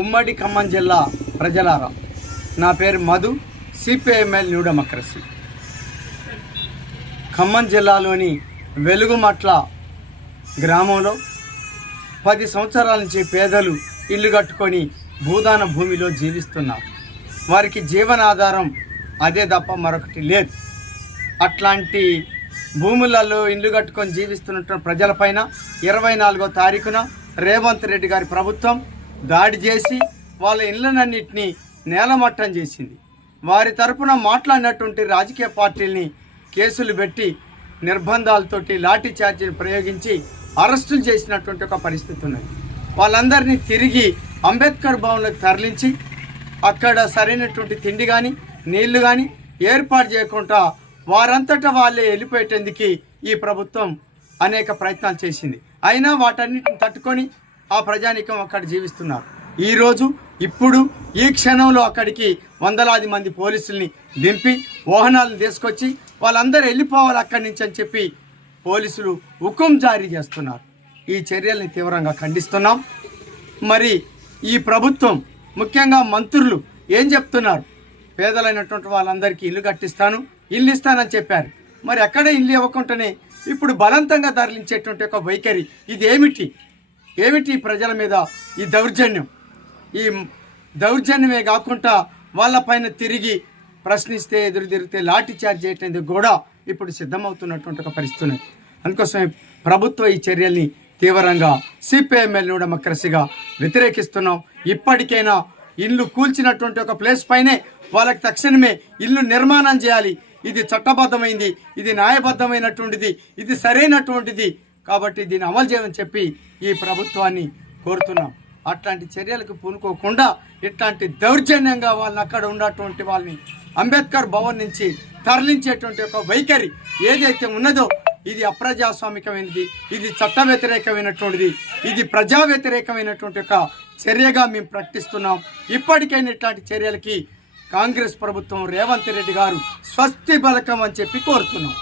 ఉమ్మడి ఖమ్మం జిల్లా ప్రజలారా, నా పేరు Madhu, CPIML new democracy. Khammam జిల్లాలోని వెలుగుమట్ల గ్రామంలో 10 సంవత్సరాల నుంచి పేదలు ఇల్లు కట్టుకొని భూదాన భూమిలో జీవిస్తున్నారు. వారికి జీవనాధారం అదే తప్ప మరొకటి లేదు. అట్లాంటి భూములలో ఇల్లు కట్టుకొని జీవిస్తున్న ప్రజలపైన 24వ తారీఖున రేవంత్ రెడ్డి గారి ప్రభుత్వం దాడి చేసి వాళ్ళ ఇళ్లనన్నింటినీ నేలమట్టం చేసింది. వారి తరపున మాట్లాడినటువంటి రాజకీయ పార్టీల్ని కేసులు పెట్టి నిర్బంధాలతోటి లాఠీ చార్జీని ప్రయోగించి అరెస్టులు చేసినటువంటి ఒక పరిస్థితి ఉన్నది. వాళ్ళందరినీ తిరిగి అంబేద్కర్ భవన్లకు తరలించి అక్కడ సరైనటువంటి తిండి కానీ నీళ్లు కానీ ఏర్పాటు చేయకుండా వారంతటా వాళ్ళే వెళ్ళిపోయేటందుకు ఈ ప్రభుత్వం అనేక ప్రయత్నాలు చేసింది. అయినా వాటన్నిటిని తట్టుకొని ఆ ప్రజానీకం అక్కడ జీవిస్తున్నారు. ఈరోజు ఇప్పుడు ఈ క్షణంలో అక్కడికి వందలాది మంది పోలీసుల్ని దింపి వాహనాలను తీసుకొచ్చి వాళ్ళందరూ వెళ్ళిపోవాలి అక్కడి నుంచి అని చెప్పి పోలీసులు హుకుం జారీ చేస్తున్నారు. ఈ చర్యల్ని తీవ్రంగా ఖండిస్తున్నాం. మరి ఈ ప్రభుత్వం ముఖ్యంగా మంత్రులు ఏం చెప్తున్నారు? పేదలైనటువంటి వాళ్ళందరికీ ఇల్లు కట్టిస్తాను, ఇల్లు ఇస్తానని చెప్పారు. మరి ఎక్కడ ఇల్లు ఇవ్వకుండానే ఇప్పుడు బలవంతంగా తరలించేటువంటి ఒక వైఖరి ఇది ఏమిటి ప్రజల మీద ఈ దౌర్జన్యం? ఈ దౌర్జన్యమే కాకుండా వాళ్ళపైన తిరిగి ప్రశ్నిస్తే ఎదురు తిరిగితే లాఠీ చార్జ్ చేయడానికి కూడా ఇప్పుడు సిద్ధమవుతున్నటువంటి ఒక పరిస్థితి ఉంది. అందుకోసమే ప్రభుత్వం ఈ చర్యల్ని తీవ్రంగా సిపిఐఎంఎల్ న్యూ డెమోక్రసీగా వ్యతిరేకిస్తున్నాం. ఇప్పటికైనా ఇల్లు కూల్చినటువంటి ఒక ప్లేస్ పైనే వాళ్ళకి తక్షణమే ఇల్లు నిర్మాణం చేయాలి. ఇది చట్టబద్ధమైంది, ఇది న్యాయబద్ధమైనటువంటిది, ఇది సరైనటువంటిది. కాబట్టి దీన్ని అమలు చేయమని చెప్పి ఈ ప్రభుత్వాన్ని కోరుతున్నాం. అట్లాంటి చర్యలకు పూనుకోకుండా ఇట్లాంటి దౌర్జన్యంగా వాళ్ళని అక్కడ ఉన్నటువంటి వాళ్ళని అంబేద్కర్ భవన్ నుంచి తరలించేటువంటి ఒక వైఖరి ఏదైతే ఉన్నదో ఇది అప్రజాస్వామికమైనది, ఇది చట్ట వ్యతిరేకమైనటువంటిది, ఇది ప్రజా వ్యతిరేకమైనటువంటి ఒక చర్యగా మేము ప్రకటిస్తున్నాం. ఇప్పటికైనా ఇట్లాంటి చర్యలకి కాంగ్రెస్ ప్రభుత్వం రేవంత్ రెడ్డి గారు స్వస్తి పలకం అని చెప్పి కోరుతున్నాం.